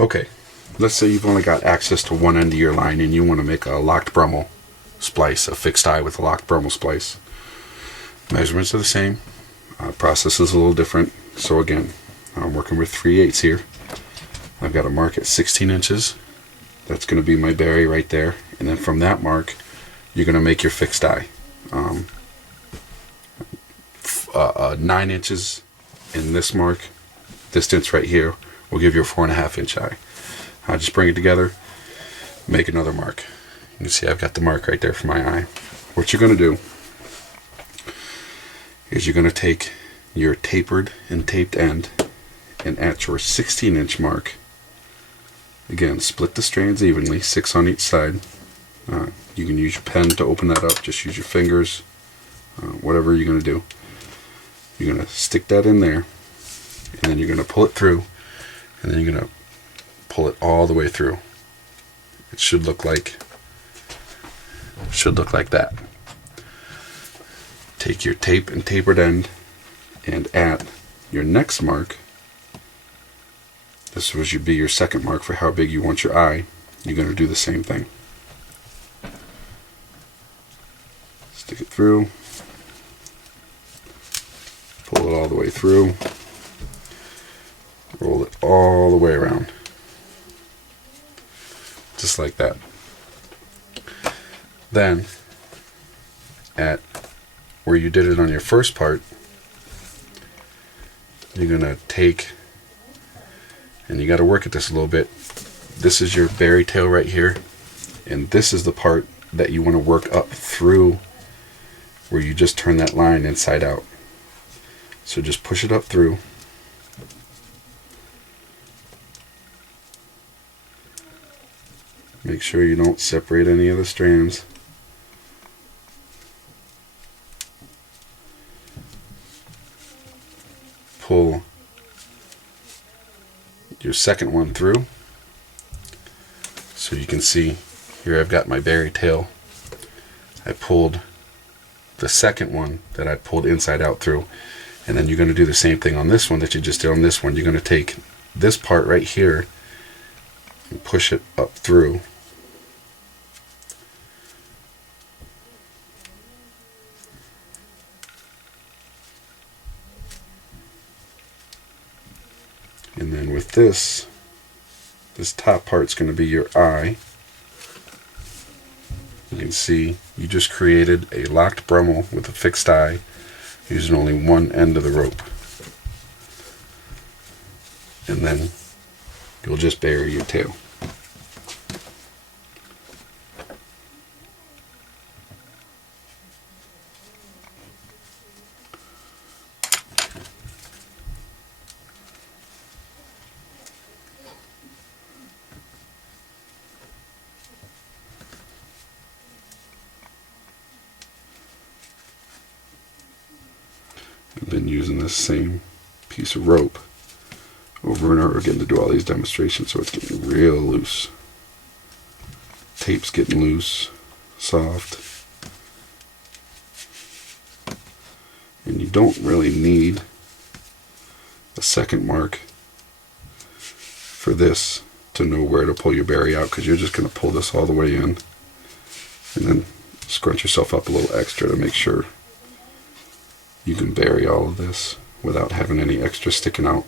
Okay, let's say you've only got access to one end of your line and you want to make a locked Brummel splice, a fixed eye with a locked Brummel splice. Measurements are the same, process is a little different. So again, I'm working with 3/8 here. I've got a mark at 16 inches. That's going to be my bury right there. And then from that mark, you're going to make your fixed eye. 9 inches in this mark, distance right here, will give you a 4.5 inch eye. Just bring it together, make another mark. You can see I've got the mark right there for my eye. What you're going to do is you're going to take your tapered and taped end, and at your 16 inch mark, again, split the strands evenly, 6 on each side. You can use your pen to open that up, just use your fingers, whatever you're going to do. You're going to stick that in there, and then you're going to pull it through, and then you're going to pull it all the way through. It should look like that. Take your tape and tapered end, and at your next mark, this would be your second mark for how big you want your eye, you're going to do the same thing. Stick it through, pull it all the way through, roll it all the way around, just like that. Then, at where you did it on your first part, you're going to take, and you got to work at this a little bit. This is your bury tail right here, and this is the part that you want to work up through where you just turn that line inside out. So just push it up through. Make sure you don't separate any of the strands. Pull your second one through. So you can see here I've got my bury tail. I pulled the second one that I pulled inside out through. And then you're going to do the same thing on this one that you just did on this one. You're going to take this part right here and push it up through. And then with this top part's going to be your eye. You can see you just created a locked Brummel with a fixed eye using only one end of the rope. And then you'll just bury your tail. I've been using this same piece of rope over and over again to do all these demonstrations, so it's getting real loose. Tape's getting loose, soft. And you don't really need a second mark for this to know where to pull your bury out, because you're just going to pull this all the way in and then scrunch yourself up a little extra to make sure you can bury all of this without having any extra sticking out.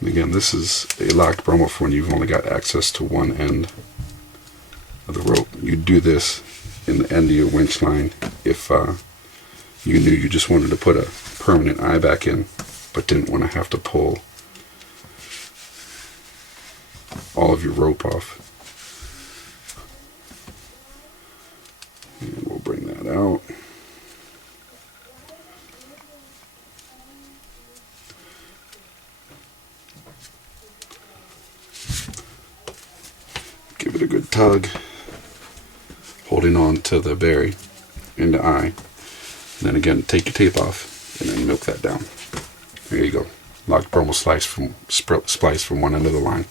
And again, this is a locked Brummel for when you've only got access to one end of the rope. You do this in the end of your winch line if you knew you just wanted to put a permanent eye back in, but didn't want to have to pull all of your rope off. And we'll bring that out. Give it a good tug, holding on to the bury and the eye. And then again, take your tape off and then milk that down. There you go. Locked Brummel splice from one end of the line.